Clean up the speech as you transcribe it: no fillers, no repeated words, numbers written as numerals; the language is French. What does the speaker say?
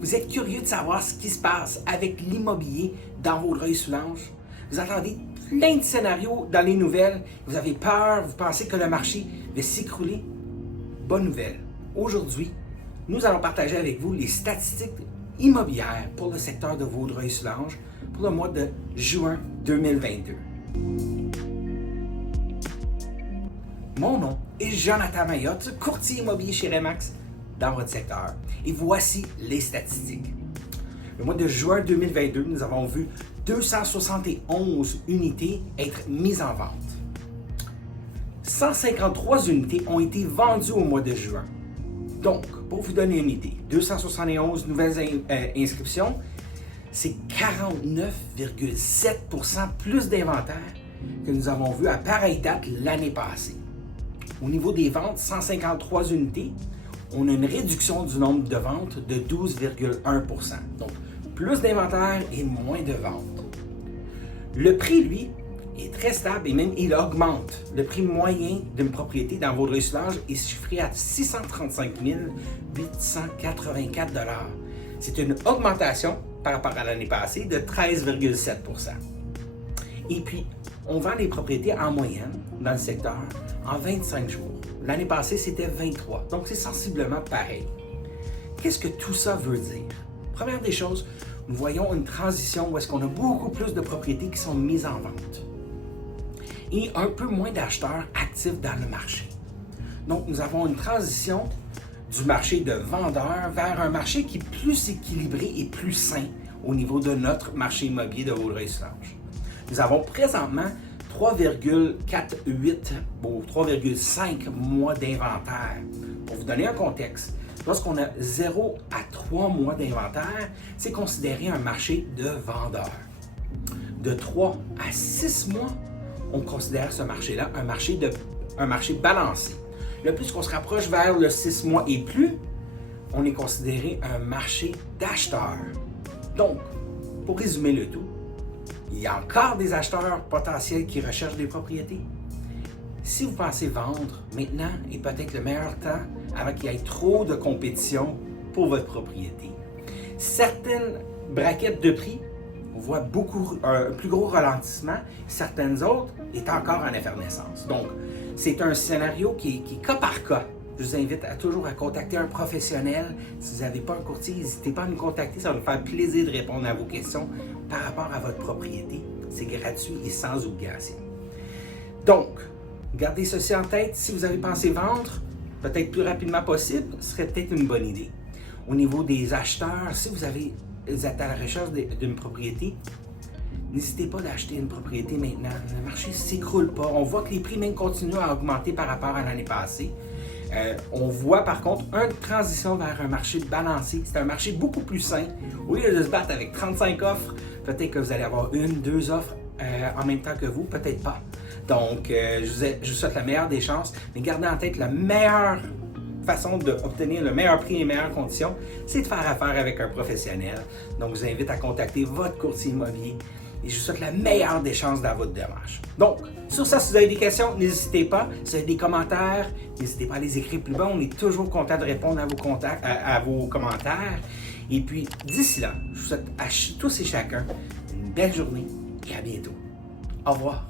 Vous êtes curieux de savoir ce qui se passe avec l'immobilier dans Vaudreuil-Soulanges? Vous entendez plein de scénarios dans les nouvelles. Vous avez peur, vous pensez que le marché va s'écrouler. Bonne nouvelle. Aujourd'hui, nous allons partager avec vous les statistiques immobilières pour le secteur de Vaudreuil-Soulanges pour le mois de juin 2022. Mon nom est Jonathan Mayotte, courtier immobilier chez Remax dans votre secteur. Et voici les statistiques. Le mois de juin 2022, nous avons vu 271 unités être mises en vente. 153 unités ont été vendues au mois de juin. Donc, pour vous donner une idée, 271 nouvelles inscriptions, c'est 49,7% plus d'inventaire que nous avons vu à pareille date l'année passée. Au niveau des ventes, 153 unités, on a une réduction du nombre de ventes de 12,1%. Donc, plus d'inventaire et moins de ventes. Le prix, lui, est très stable et même il augmente. Le prix moyen d'une propriété dans Vaudreuil-Soulanges est chiffré à 635 884 $. C'est une augmentation par rapport à l'année passée de 13,7%. Et puis, on vend les propriétés en moyenne dans le secteur en 25 jours. L'année passée, c'était 23. Donc, c'est sensiblement pareil. Qu'est-ce que tout ça veut dire? Première des choses, nous voyons une transition où est-ce qu'on a beaucoup plus de propriétés qui sont mises en vente et un peu moins d'acheteurs actifs dans le marché. Donc, nous avons une transition du marché de vendeurs vers un marché qui est plus équilibré et plus sain au niveau de notre marché immobilier de Vaudreuil-Soulanges. Nous avons présentement 3,48 ou 3,5 mois d'inventaire. Pour vous donner un contexte, lorsqu'on a 0 à 3 mois d'inventaire, c'est considéré un marché de vendeurs. De 3 à 6 mois, on considère ce marché-là un marché balancé. Le plus qu'on se rapproche vers le 6 mois et plus, on est considéré un marché d'acheteurs. Donc, pour résumer le tout, il y a encore des acheteurs potentiels qui recherchent des propriétés. Si vous pensez vendre, maintenant est peut-être le meilleur temps avant qu'il y ait trop de compétition pour votre propriété. Certaines braquettes de prix, on voit un plus gros ralentissement. Certaines autres est encore en effervescence. Donc, c'est un scénario qui est cas par cas. Je vous invite toujours à contacter un professionnel. Si vous n'avez pas un courtier, n'hésitez pas à nous contacter. Ça va nous faire plaisir de répondre à vos questions par rapport à votre propriété. C'est gratuit et sans obligation. Donc, gardez ceci en tête. Si vous avez pensé vendre, peut-être plus rapidement possible, ce serait peut-être une bonne idée. Au niveau des acheteurs, si vous êtes à la recherche d'une propriété, n'hésitez pas d'acheter une propriété maintenant. Le marché ne s'écroule pas. On voit que les prix même continuent à augmenter par rapport à l'année passée. On voit par contre une transition vers un marché balancé. C'est un marché beaucoup plus sain. Au lieu de se battre avec 35 offres, peut-être que vous allez avoir une, deux offres en même temps que vous, peut-être pas. Donc, je vous souhaite la meilleure des chances, mais gardez en tête la meilleure façon d'obtenir le meilleur prix et les meilleures conditions, c'est de faire affaire avec un professionnel. Donc, je vous invite à contacter votre courtier immobilier et je vous souhaite la meilleure des chances dans votre démarche. Donc, sur ça, si vous avez des questions, n'hésitez pas. Si vous avez des commentaires, n'hésitez pas à les écrire plus bas. On est toujours content de répondre à vos commentaires. Et puis, d'ici là, je vous souhaite à tous et chacun une belle journée et à bientôt. Au revoir.